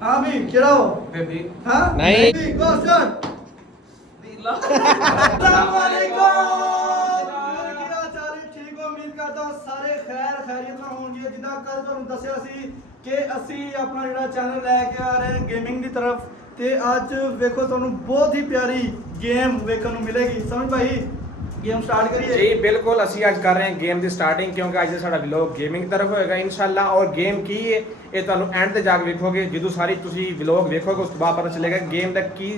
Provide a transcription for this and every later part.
हाँ भी केड़ा हो बेबी हाँ नहीं गो स्टार्ट नीला अस्सलाम वालेकुम ਕੀ ਹਾਲ ਚਾਲ ਹੈ ਠੀਕ ਹੋ ਉਮੀਦ ਕਰਦਾ ਸਾਰੇ ਖੈਰ ਖੈਰੀਅਤ ਨਾਲ ਹੋਣਗੇ ਜਿੱਦਾਂ ਕੱਲ ਤੁਹਾਨੂੰ ਦੱਸਿਆ ਸੀ ਕਿ ਅਸੀਂ ਆਪਣਾ ਜਿਹੜਾ ਚੈਨਲ ਲੈ ਕੇ ਆ ਰਹੇ ਹਾਂ ਗੇਮਿੰਗ ਦੀ ਤਰਫ ਤੇ ਅੱਜ ਵੇਖੋ ਤੁਹਾਨੂੰ ਬਹੁਤ ਹੀ ਪਿਆਰੀ ਗੇਮ ਵੇਖਣ ਨੂੰ ਮਿਲੇਗੀ ਸਮਝ ਭਾਈ गेम स्टार्ट करिए जी बिल्कुल ਅਸੀਂ ਅੱਜ ਕਰ ਰਹੇ ਹਾਂ ਗੇਮ ਦੀ ਸਟਾਰਟਿੰਗ ਕਿਉਂਕਿ ਅੱਜ ਦਾ ਸਾਡਾ ਵਲੌਗ ਗੇਮਿੰਗ ਤਰਫ ਹੋਏਗਾ ਇਨਸ਼ਾਅੱਲਾ ਔਰ ਗੇਮ ਕੀ ਹੈ ਇਹ ਤੁਹਾਨੂੰ ਐਂਡ ਤੇ ਜਾ ਕੇ ਵੇਖੋਗੇ ਜਦੋਂ ਸਾਰੀ ਤੁਸੀਂ ਵਲੌਗ ਵੇਖੋਗੇ ਉਸ ਤੋਂ ਬਾਅਦ ਪਤਾ ਚੱਲੇਗਾ ਗੇਮ ਦਾ ਕੀ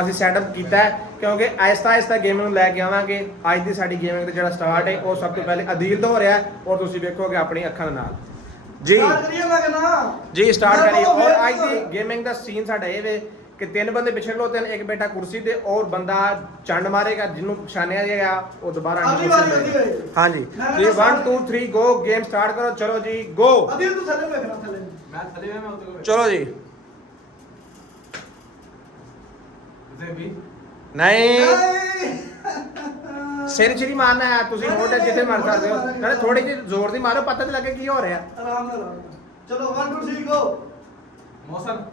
ਅਸੀਂ ਸੈਟਅਪ ਕੀਤਾ ਹੈ ਕਿਉਂਕਿ ਆਹਿਸਤਾ ਗੇਮ ਨੂੰ ਲੈ ਕੇ ਆਵਾਂਗੇ ਅੱਜ ਦੀ ਸਾਡੀ ਗੇਮਿੰਗ ਦਾ ਜਿਹੜਾ ਸਟਾਰਟ ਹੈ ਉਹ ਸਭ ਤੋਂ ਪਹਿਲੇ ਅਦੀਲ ਤੋਂ ਹੋ ਰਿਹਾ ਹੈ ਔਰ ਤੁਸੀਂ ਵੇਖੋਗੇ ਆਪਣੀ ਅੱਖਾਂ ਦੇ ਨਾਲ ਜੀ स्टार्ट करिए मैं कहना ਜੀ ਸਟਾਰਟ ਕਰੀਏ ਔਰ ਅੱਜ ਦੀ ਗੇਮਿੰਗ ਦਾ ਸੀਨ ਸਾਡਾ ਇਹ ਵੇ कि तीन बंदे पिछले खलोते हैं एक बेटा कुर्सी दे और बंदा चंड मारेगा जिन्हों पछानिया जाएगा वो दोबारा अगली बारी होती है हाँ जी जी 1 2 3 गो गेम स्टार्ट करो चलो जी गो अदिल तू थले में रखना थले में मैं थले में उतर चलो जी बेबी नहीं सिर चिरी मारना है तुसी नोट जिथे मार सकते हो नाले थोड़ी जी जोर दी मारो पता तो लगे की हो रहा है आराम से चलो 1 2 3 गो मौसम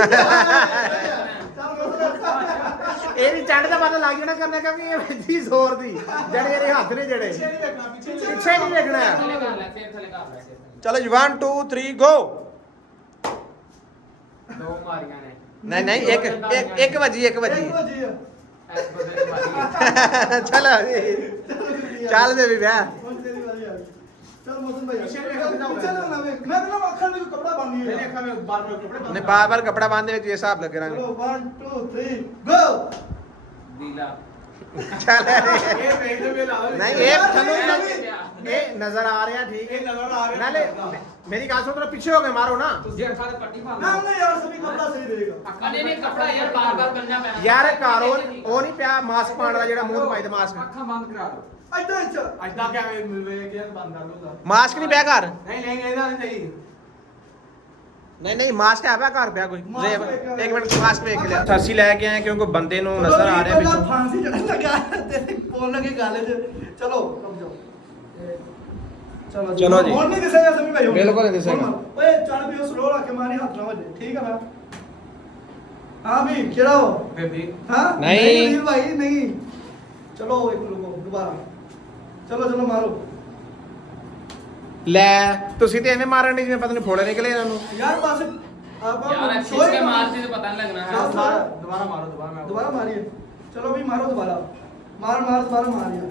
चल ਇਹ ਵੀ ਚੰਡ ਦਾ ਪਤਾ ਲੱਗ ਜਾਣਾ ਕਰਨਾ ਕਿਉਂਕਿ ਇਹ ਵੱਜੀ ਜ਼ੋਰ ਦੀ ਜਿਹੜੇ ਇਹਦੇ ਹੱਥ ਨੇ ਜਿਹੜੇ ਪਿੱਛੇ ਨਹੀਂ ਵੇਖਣਾ थले कर ले सिर थले कर ले ਚਲੋ ਜੀ 1 2 3 ਗੋ दो मारियां ने ਨਹੀਂ ਨਹੀਂ ਇੱਕ ਵੱਜੀ एक बजी है ऐस बदल मारी ਚਲੋ ਜੀ ਚੱਲ ਦੇ ਵੀ ਵਿਆਹ कौन तेरी बारी आ गई चल मौसम भाई पीछे भी देखो, पीछे ना मैं कहना अखा में कपड़ा बांधी मेरे है अखा में बार बार कपड़े ਨੇ ਬਾਰ ਕਪੜਾ ਬੰਨ੍ਹਦੇ ਵਿੱਚ ਇਹ ਹਿਸਾਬ ਲੱਗ ਰਾਂਗੇ चलो 1 2 3 गो नीला ਚੱਲ ये देख ले मेरा ਨਹੀਂ ਇਹ ਤੁਹਾਨੂੰ ਇਹ ਨਜ਼ਰ ਆ ਰਿਹਾ ਠੀਕ ये ਹੈ नजर आ रहा ਨਾਲੇ ਮੇਰੀ ਗੱਲ ਸੁਣ ਥੋੜਾ ਪਿੱਛੇ ਹੋ ਕੇ ਮਾਰੋ ਨਾ तुझे अखा से पट्टी ना बांध ना यार सभी कपड़ा सही रहेगा अखा ने कपड़ा यार बार बार करना पैना ਯਾਰ ਘਰ ਉਹ ਨਹੀਂ ਪਿਆ ਮਾਸਕ ਪਾਉਣ ਵਾਲਾ ਜਿਹੜਾ ਮੂੰਹ ਤੇ ਪਾਈ ਤੇ ਮਾਸਕ अखा बंद करा दो ऐसा अच्छा अजदा क्या मैं बंद कर दूंगा ਮਾਸਕ ਨਹੀਂ ਪਿਆ ਘਰ नहीं नहीं ऐसा नहीं ਨਹੀਂ ਮਾਸਕ ਹੈ ਪਿਆ ਘਰ ਪਿਆ ਕੋਈ ਮਾਸਕ ਵੇਖ ਇੱਕ ਮਿੰਟ ਮਾਸਕ ਵੇਖ ਲਿਆ ਅਸੀਂ ਲੈ ਕੇ ਆਏ ਕਿਉਂਕਿ ਬੰਦੇ ਨੂੰ ਨਜ਼ਰ ਆ ਰਿਹਾ पिछले ਪਿੱਛੋਂ फांसी चढ़ने लगा तेरे बोल लगे गाले से चलो रुक जाओ चलो चलो जी। और नहीं दिसेगा सभी भाई बिल्कुल नहीं दिसेगा। ओए चढ़ भी स्लो रख के मारी हाथ ना बजे ठीक है ना हां भी केड़ा हो बेबी हां नहीं। भाई नहीं चलो एक रुको दोबारा चलो चलो मारो ਲੈ ਤੁਸੀਂ ਤੇ ਐਵੇਂ ਮਾਰਨ ਦੀ ਜਿਵੇਂ ਪਤਾ ਨਹੀਂ ਫੋੜੇ ਨਿਕਲੇ ਇਹਨਾਂ ਨੂੰ यार बस आप यार अच्छे से मारते तो पता नहीं लगना है दोबारा दोबारा मारो दोबारा मैं दोबारा मारिए चलो भी मारो दोबारा मार मार दोबारा मार यार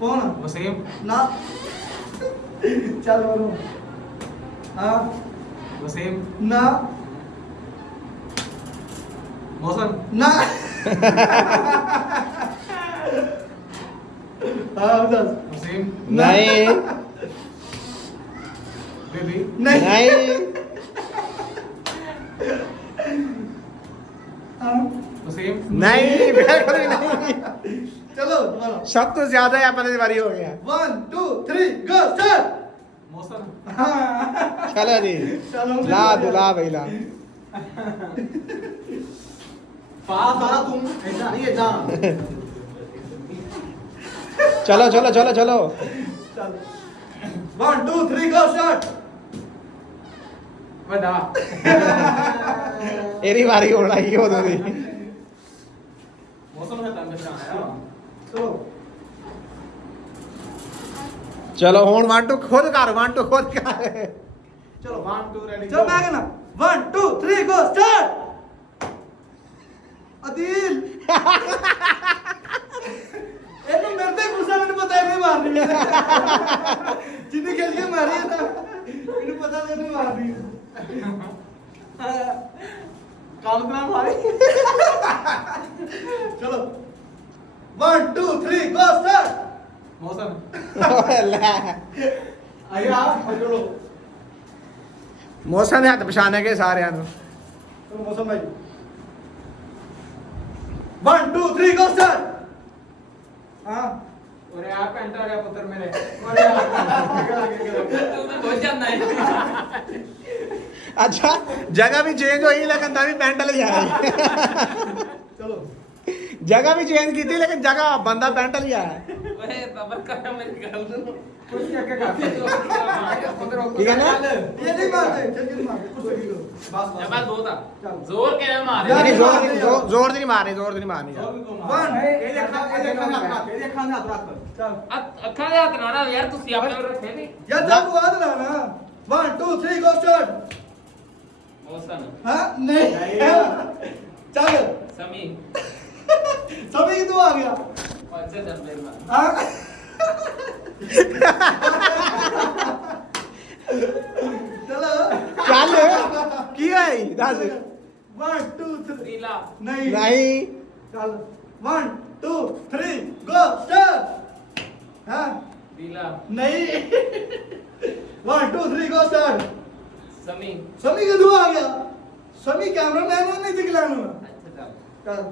कौन वसीम ना चल मारो हाँ वसीम ना मौसम ना हाँ बस वसीम ਨਹੀਂ बेबी नहीं ਨਹੀਂ हाँ वसीम ਨਹੀਂ ਬਿਲਕੁਲ ਵੀ ਨਹੀਂ चलो दोबारा ਸਭ ਤੋਂ ਜ਼ਿਆਦਾ ਇਹ ਬੰਦੇ ਦੀ ਵਾਰੀ ਹੋ ਗਿਆ 1 2 3 गो स्टार्ट मौसम हाँ ਚਲੋ ਜੀ चलो ਲਾ ਦੇ ਲਾ ਬਈ ਲਾ पास आ तुम ऐसा नहीं ऐसा ਚਲੋ ਚਲੋ ਚਲੋ ਚਲੋ चलो 1 2 3 गो स्टार्ट बड़ा ਇਹਦੀ ਵਾਰੀ ਹੋਣ ਲੱਗੀ ਉਦੋਂ ਦੀ मौसम का तंग से आया चलो ਚਲੋ ਹੁਣ 1 2 ਖੁਦ ਕਰ 1 2 ਖੁਦ ਕਰ चलो 1 2 रेडी चलो मैं कहना 1 2 3 गो स्टार्ट अदिल ਇਹਨੂੰ ਮੇਰੇ ਤੇ ਗੁੱਸਾ ਮੈਨੂੰ ਪਤਾ ਇਹਨੇ ਮਾਰਨੀ ਜਿੰਨੀ ਖੇਲ ਕੇ ਮਾਰੀ ਹੈ ਨਾ ਮੈਨੂੰ ਪਤਾ ਤੇ ਇਹਨੇ ਮਾਰਨੀ काम करना हमारे ਚਲੋ 1 2 3 गो स्टार्ट मौसम ਲੈ आइए आप चलो ਮੌਸਮ ਦੇ ਹੱਥ ਪਛਾਣੇ ਗਏ ਸਾਰਿਆਂ ਨੂੰ ਚਲੋ ਮੌਸਮ ਭਾਈ 1 2 3 गो स्टार्ट हाँ और आप पेंटर या पुत्र मेरे तू तो बहुत जानना है ਅੱਛਾ ਜਗ੍ਹਾ ਵੀ ਚੇਂਜ ਹੋਈ ਲੇਕਿਨ ਤਾਂ ਵੀ ਪੈਂਟ ਲੈ ਆਇਆ चलो ਜਗ੍ਹਾ ਵੀ ਚੇਂਜ ਕੀਤੀ ਲੇਕਿਨ ਜਗ੍ਹਾ ਬੰਦਾ ਪੈਂਟ ਲੈ ਆਇਆ ओए बाबा का मेरी गल सुनो ਕੁਝ ਚੱਕ ਕੇ ਕਰ ਉਧਰ ਕੀ ਕਹਿੰਦਾ? ਇਹ ਨਹੀਂ ਮਾਰਦੇ ਚੱਲ ਨਹੀਂ ਮਾਰਦੇ ਕੁਝ ਨਹੀਂ ਕਰੋ ਬਸ ਜਬਾ ਦੋ ਤਾਂ ਚੱਲ। ਜ਼ੋਰ ਕਿਵੇਂ ਮਾਰੇ ਨਹੀਂ ਜ਼ੋਰ ਦੀ ਨਹੀਂ ਮਾਰਨੀ ਜ਼ੋਰ ਦੀ ਨਹੀਂ ਮਾਰਨੀ ਵਨ ਇਹਦੇ ਅੱਖਾਂ ਦੇ ਹੱਥ ਰੱਖ ਚੱਲ ਅੱਖਾਂ ਦੇ ਹੱਥ ਨਾਲ ਨਾ ਯਾਰ ਤੁਸੀਂ ਆਪਣੇ ਵੱਲ ਰੱਖੇ ਨਹੀਂ ਯਾਰ ਜਦ ਬਾਅਦ ਲਾਣਾ 1 2 3 ਗੋ ਸਟਾਰਟ ਮੌਸਮ ਹਾਂ ਨਹੀਂ ਚੱਲ ਸਮੀ ਸਭੀ ਕਿਦੋਂ ਆ ਗਿਆ ਅੱਛਾ ਜੰਦੇ ਮਾਰ ਹਾਂ ਚਲੋ ਚੱਲ ਕੀ ਹੋਈ ਦੱਸ 1 2 3 ਨੀਲਾ ਨਹੀਂ ਨਹੀਂ ਚੱਲ 1 2 3 ਗੋ ਸਟਾਰਟ ਹਾਂ ਨੀਲਾ ਨਹੀਂ 1 2 3 ਗੋ ਸਟਾਰਟ ਸਮੀ ਸਭੀ ਕਿਦੋਂ ਆ ਗਿਆ ਸਭੀ ਕੈਮਰਾਮੈਨ ਨੂੰ ਨਹੀਂ ਦਿਖਲਾਣਾ ਅੱਛਾ ਚੱਲ ਚੱਲ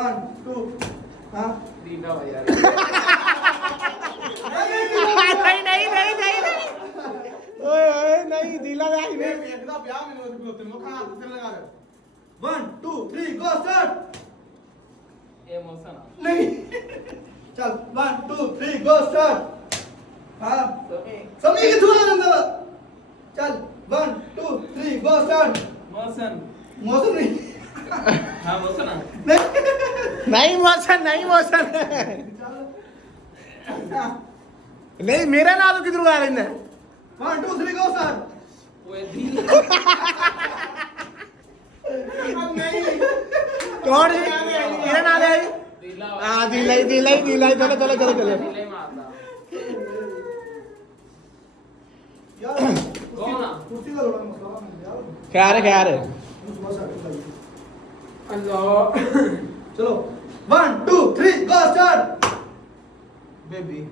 1 2 ਹਾਂ ਨੀਲਾ ਹੋ ਯਾਰ ਨਹੀਂ ਓਏ ਓਏ ਨਹੀਂ ਦਿਲਾ ਦਾ ਹੀ ਨਹੀਂ ਇਹਦਾ ਵਿਆਹ ਮੈਨੂੰ ਉਹਦੇ ਕੋਲ ਤੈਨੂੰ ਖਾਣਾ ਤੇ ਲਗਾ ਦੇ 1 2 3 ਗੋ ਸਟਾਰਟ ਇਹ ਮੌਸਮ ਨਹੀਂ ਚੱਲ 1 2 3 ਗੋ ਸਟਾਰਟ ਹਾਂ ਸਮੀ ਸਮੀ ਕਿੱਥੋਂ ਆ ਜਾਂਦਾ ਚੱਲ 1 2 3 ਗੋ ਸਟਾਰਟ ਮੌਸਮ ਮੌਸਮ ਨਹੀਂ ਹਾਂ ਮੌਸਮ ਨਹੀਂ ਮੋਸ਼ਨ ਚੱਲ ਨਹੀਂ ਮੇਰੇ ਨਾਲ ਤੂੰ ਕਿਧਰੋਂ ਆ ਲੈਂਦਾ 1 2 3 ਗੋ ਸਟਾਰਟ ਓਏ ਨੀਲਾ ਨਹੀਂ ਕੌਣ ਸੀ ਇਹਦੇ ਨਾਲ ਆਈ ਨੀਲਾ ਹਾਂ ਦਿਲਾ ਚਲੋ ਨੀਲਾ ਹੀ ਮਾਰਦਾ ਯਾਰ ਕੌਣ ਆ? ਕੁਰਸੀ ਦਾ ਲੋੜਾ ਮਸਲਾ ਯਾਰ ਖੈਰ ਅੱਲਾਹ ਚਲੋ 1 2 3 ਗੋ ਸਟਾਰਟ ਬੇਬੀ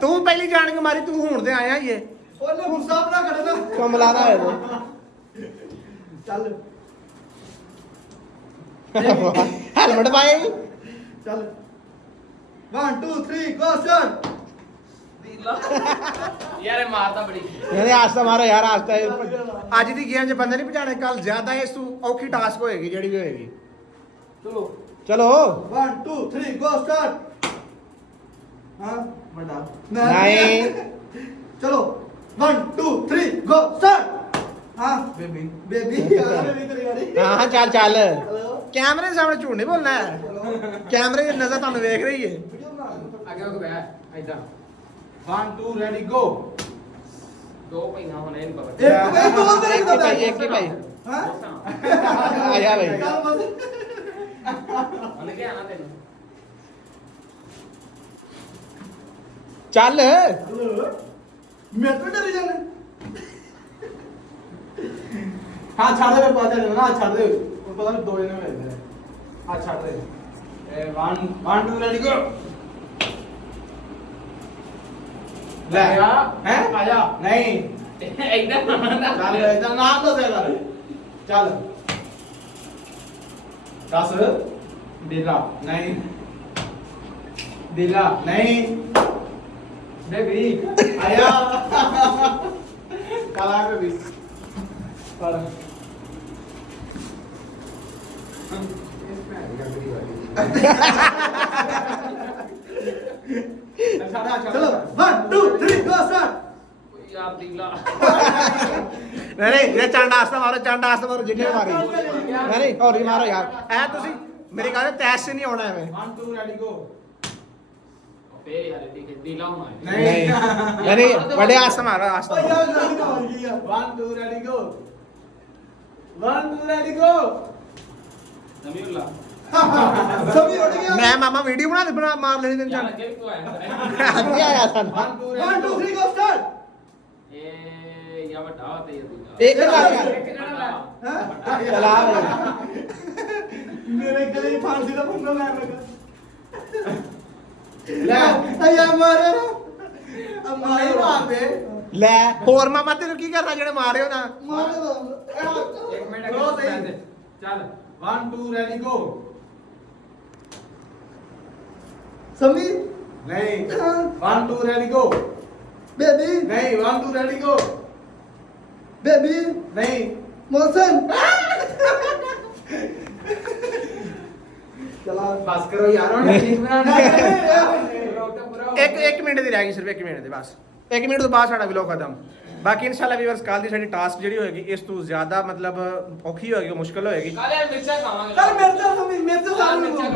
ਤੂੰ ਪਹਿਲੀ ਜਾਣ ਕੇ ਮਾਰੀ ਤੂੰ ਹੁਣ ਤੇ ਆਇਆ ਹੀ ਏ ਉਹਨੇ ਗੁੱਸਾ ਬਣਾ ਕੱਢਣਾ ਕਮਲਾ ਦਾ ਹੋਏ ਚੱਲ ਹੈਲਮਟ ਪਾਏ ਚੱਲ 1 2 3 ਗੋ ਸਟਾਰਟ ਨੀਲਾ ਯਾਰ ਇਹ ਮਾਰਦਾ ਬੜੀ ਇਹਨੇ ਆਸਤਾ ਮਾਰੋ ਯਾਰ ਆਸਤਾ ਅੱਜ ਦੀ ਗੇਮ 'ਚ ਬੰਦੇ ਨਹੀਂ ਪਛਾਣੇ ਕੱਲ ਜ਼ਿਆਦਾ ਇਸ ਤੋਂ ਔਖੀ ਟਾਸਕ ਹੋਏਗੀ ਜਿਹੜੀ ਵੀ ਹੋਏਗੀ ਚਲੋ ਚਲੋ 1 2 3 ਗੋ ਸਟਾਰਟ ਹਾਂ ਵੱਡਾ ਨਹੀਂ ਚਲੋ 1 2 3 ਗੋ ਸਟਾਰਟ ਹਾਂ ਬੇਬੀ ਬੇਬੀ ਯਾਰ ਬੇਬੀ ਤੇਰੀ ਵਾਰੀ ਹਾਂ ਚੱਲ ਚਲੋ ਕੈਮਰੇ ਦੇ ਸਾਹਮਣੇ ਝੂਠ ਨਹੀਂ ਬੋਲਣਾ ਹੈ। ਕੈਮਰੇ ਦੀ ਨਜ਼ਰ ਤੁਹਾਨੂੰ ਵੇਖ ਰਹੀ ਏ ਵੀਡੀਓ ਬਣਾ ਲਓ। ਅੱਗੇ ਹੋ ਗਿਆ ਐਦਾਂ 1 2 ਰੈਡੀ ਗੋ ਦੋ ਪਈਆਂ ਹੁਣ ਇਹ ਨਹੀਂ ਪਤਾ ਇੱਕ ਦੋ ਤੇਰੇ ਇੱਕ ਹੀ ਭਾਈ, ਇੱਕ ਹੀ ਭਾਈ। ਹਾਂ ਮੌਸਮ ਆ ਜਾ ਬਈ ਚੱਲ ਬਸ ਉਹਨੇ ਕਿਹਾ ਨਾ ਤੈਨੂੰ ਚੱਲ ਮੈਂ ਤਾਂ ਡਰ ਜਾਣਾ ਹਾਂ ਛੱਡ ਦੇ ਪਤਾ ਨਹੀਂ ਨਾ ਛੱਡ ਦੇ ਉਹ ਪਤਾ ਨਹੀਂ ਦੋ ਜਣੇ ਹੋਏ ਨੇ ਹਾਂ ਛੱਡ ਦੇ ਇਹ 1 2 ਰੈਡੀ ਗੋ ਲੈ ਆਇਆ। ਹੈ ਆਇਆ ਨਹੀਂ ਇਦਾਂ ਮਾਰਦਾ ਚੱਲ ਇਹਦਾ ਨਾਮ ਦੱਸਿਆ ਕਰ ਚੱਲ 10 ਦਿਲਾ ਨਹੀਂ ਦਿਲਾ ਨਹੀਂ ਬੇਬੀ ਆਇਆ ਕਾਲਾ ਬੇਬੀ ਪਰ ਚਲੋ 1 2 3 ਗੋ ਸਟਾਰਟ ਯਾਰ ਨੀਲਾ ਨਹੀਂ ਇਹ ਚੰਡ ਆਸਤਾ ਮਾਰੋ ਜਿੰਨੇ ਮਾਰੀ ਨਹੀਂ ਹੋਰ ਨਹੀਂ ਮਾਰੋ ਯਾਰ ਐ ਤੁਸੀਂ ਮੇਰੀ ਗੱਲ ਤੈਸ ਨਹੀਂ ਆਉਣਾ ਐਵੇਂ 1 2 ਰੈਡੀ ਗੋ ਫੇਰ ਯਾਰ ਠੀਕ ਹੈ ਨੀਲਾ ਹੋਣਾ ਹੈ ਨਹੀਂ ਵੱਡੇ ਆਸਤਾ ਮਾਰੋ ਓ ਆਸਤਾ ਯਾਰ ਗਾੜੀ ਨਾ ਹੋ ਗਈ ਯਾਰ 1 2 ਰੈਡੀ ਗੋ 1 2 ਰੈਡੀ ਗੋ ਜ਼ਮੀਉल्ला ਸਭੀ ਉੱਡ ਗਿਆ ਮੈਂ ਮਾਮਾ ਵੀਡੀਓ ਬਣਾ ਮਾਰ ਲੈਣੀ ਤੈਨੂੰ ਯਾਰ ਚੱਲ ਅੱਗੇ ਵੀ ਤੂੰ ਆਇਆ ਅੱਗੇ ਆਇਆ ਸਾਨੂੰ 1 2 1 2 3 ਗੋ ਸਟਾਰਟ ਇਹ ਯਾ ਵੱਡਾ ਤੇ ਇਹ ਇੱਕ ਕਰ ਇੱਕ ਜਣਾ ਲੈ ਹਾਂ ਚਲਾ ਬਈ ਮੇਰੇ ਗਲੇ ਫਾਂਸੀ ਦਾ ਫੰਦਾ ਲੈਣ ਲੱਗਾ ਲੈ ਆਇਆ ਮਾਰੇ ਨਾ ਮਾਰੇ ਮਾਰਦੇ ਲੈ ਹੋਰ ਮਾਮਾ ਤੈਨੂੰ ਕੀ ਕਰਨਾ ਜਿਹੜੇ ਮਾਰਿਓ ਨਾ ਮਾਰੇ ਦੋ ਇੱਕ ਮਿੰਟ ਕਰੋ ਅੱਗੇ ਸਹੀ ਚੱਲ 1 2 ਰੈਡੀ ਗੋ ਸਮੀ ਨਹੀਂ 1 2 ਰੈਡੀ ਗੋ ਬੇਬੀ ਨਹੀਂ 1 2 ਰੈਡੀ ਗੋ ਬੇਬੀ ਨਹੀਂ ਮੌਸਮ ਚਲਾ ਬਸ ਕਰੋ ਯਾਰ ਹੁਣ ਠੀਕ ਬਣਾਣਾ ਨਹੀਂ, ਰੋਕ ਤਾਂ ਪੂਰਾ ਇੱਕ ਮਿੰਟ ਦੀ ਰਹਿ ਗਈ, ਸਿਰਫ 1 ਮਿੰਟ ਦੀ ਬਸ। 1 ਮਿੰਟ ਤੋਂ ਬਾਅਦ ਸਾਡਾ ਵਲੌਗ ਖਤਮ। ਬਾਕੀ ਇਨਸ਼ਾਅੱਲਾ ਵੀਵਰਸ ਕੱਲ ਦੀ ਸਾਡੀ ਟਾਸਕ ਜਿਹੜੀ ਹੋਏਗੀ ਇਸ ਤੋਂ ਜ਼ਿਆਦਾ ਮਤਲਬ ਔਖੀ ਹੋਏਗੀ, ਮੁਸ਼ਕਲ ਹੋਏਗੀ। ਕਾਲੇ ਮਿਰਚਾਂ ਖਾਵਾਂਗੇ। ਸਰ ਮਿਰਚਾਂ ਸਾਨੂੰ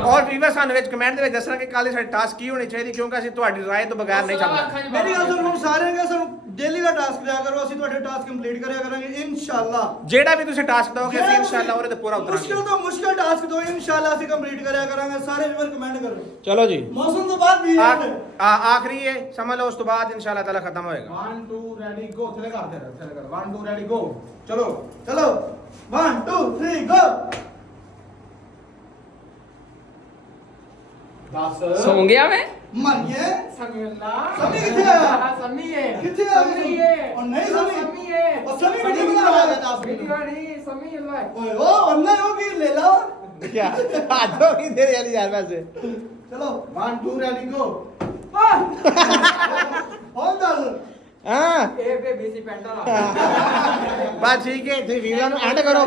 ਔਰ ਵੀਵਰਸ ਸਾਨੂੰ ਵਿੱਚ ਕਮੈਂਟ ਦੇ ਵਿੱਚ ਦੱਸਣਾ ਕਿ ਕੱਲ ਦੀ ਸਾਡੀ ਟਾਸਕ ਕੀ ਹੋਣੀ ਚਾਹੀਦੀ, ਕਿਉਂਕਿ ਅਸੀਂ ਤੁਹਾਡੀ ਰਾਏ ਤੋਂ ਬਗੈਰ ਨਹੀਂ ਚੱਲਦੇ। ਮੇਰੀ ਗੱਲ ਸੁਣੋ, ਹੁਣ ਸਾਰਿਆਂ ਨੇ ਸਾਨੂੰ ਡੇਲੀ ਦਾ ਟਾਸਕ ਦਿਆ ਕਰੋ, ਅਸੀਂ ਤੁਹਾਡੇ ਟਾਸਕ ਕੰਪਲੀਟ ਕਰਿਆ ਕਰਾਂਗੇ ਇਨਸ਼ਾਅੱਲਾ। ਜਿਹੜਾ ਵੀ ਤੁਸੀਂ ਟਾਸਕ ਦੋਗੇ ਅਸੀਂ ਇਨਸ਼ਾਅੱਲਾ ਉਹਦੇ ਤੇ ਪੂਰਾ ਉਤਰਾਂਗੇ। ਮੁਸ਼ਕਿਲ ਤੋਂ ਮੁਸ਼ਕਿਲ ਟਾਸਕ ਦੋ, ਇਨਸ਼ਾਅੱਲਾ ਅਸੀਂ ਕੰਪਲੀਟ ਕਰਿਆ ਕਰਾਂਗੇ। ਸਾਰੇ ਵੀਰ ਕਮੈਂਟ ਕਰੋ। ਚਲੋ ਜੀ, ਮੌਸਮ ਤੋਂ ਬਾਅਦ ਵੀ ਆਖਰੀ ਹੈ, ਸਮਝ ਲਓ, ਉਸ ਤੋਂ ਬਾਅਦ ਇਨਸ਼ਾਅੱਲਾ ਤਾਲਾ ਖਤਮ ਹੋਏਗਾ। 1 2 ਰੈਡੀ ਗੋ, ਥੱਲੇ ਕਰ ਦੇ, ਥੱਲੇ ਕਰ। 1 2 ਰੈਡੀ ਗੋ, ਚਲੋ। 1 2 3 ਗੋ। 10 ਸੌਂ ਗਿਆ ਮੈਂ। ਮਰੀਏ ਸਮੀ ਅੱਲਾ ਸਮੀ ਕਿੱਥੇ ਆ? ਸਮੀ ਹੈ ਕਿੱਥੇ ਆ? ਸਮੀ ਹੈ ਉਹ ਨਹੀਂ ਸਮੀ। ਸਮੀ ਹੈ ਉਹ ਸਮੀ ਸਮੀ ਵੀਡੀਓ ਬਣਾ ਬਣਾ ਰਿਹਾ ਰਿਹਾ 10 ਵੀਡੀਓ ਨਹੀਂ ਸਮੀ ਅੱਲਾ ਓਏ ਉਹ ਅੰਨਾ ਹੋ ਵੀ ਲੈ ਲਾ। क्या आज हो की देर यार यार वैसे ਚਲੋ 1 2 ਰੈਡੀ ਗੋ। ਹੋਰ ਦੱਸ। हां ਇਹ ਬੇ ਬੀਸੀ ਪੈਂਟ ਵਾਲਾ बस ठीक है थे ਵੀਰਾਂ ਨੂੰ ਐਂਡ ਕਰੋ,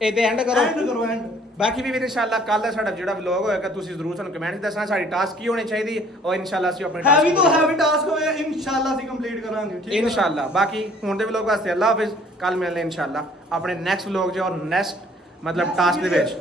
ਇਹਦੇ ਐਂਡ ਕਰੋ। ਐਂਡ ਕਰੋ ਐਂਡ। ਬਾਕੀ ਵੀ ਇਨਸ਼ਾਅੱਲਾ ਕੱਲ ਦਾ ਸਾਡਾ ਜਿਹੜਾ ਵਲੌਗ ਹੋਏਗਾ ਤੁਸੀਂ ਜ਼ਰੂਰ ਸਾਨੂੰ ਕਮੈਂਟ 'ਚ ਦੱਸਣਾ ਸਾਡੀ ਟਾਸਕ ਕੀ ਹੋਣੀ ਚਾਹੀਦੀ ਔਰ ਇਨਸ਼ਾਅੱਲਾ ਅਸੀਂ ਆਪਣੇ ਹੈਵੀ ਤੋਂ ਟਾਸਕ ਹੈਵੀ ਟਾਸਕ ਹੋਇਆ ਇਨਸ਼ਾਅੱਲਾ ਅਸੀਂ ਕੰਪਲੀਟ ਕਰਾਂਗੇ। ਠੀਕ ਹੈ ਇਨਸ਼ਾਅੱਲਾ। ਬਾਕੀ ਹੁਣ ਦੇ ਵਲੌਗ ਵਾਸਤੇ ਅੱਲਾ ਹਾਫਿਜ਼, ਕੱਲ ਮਿਲਦੇ ਇਨਸ਼ਾਅੱਲਾ ਆਪਣੇ ਨੈਕਸਟ ਵਲੌਗ 'ਚ ਔਰ ਨੈਕਸਟ ਮਤਲਬ ਟਾਸਕ ਦੇ ਵਿੱਚ।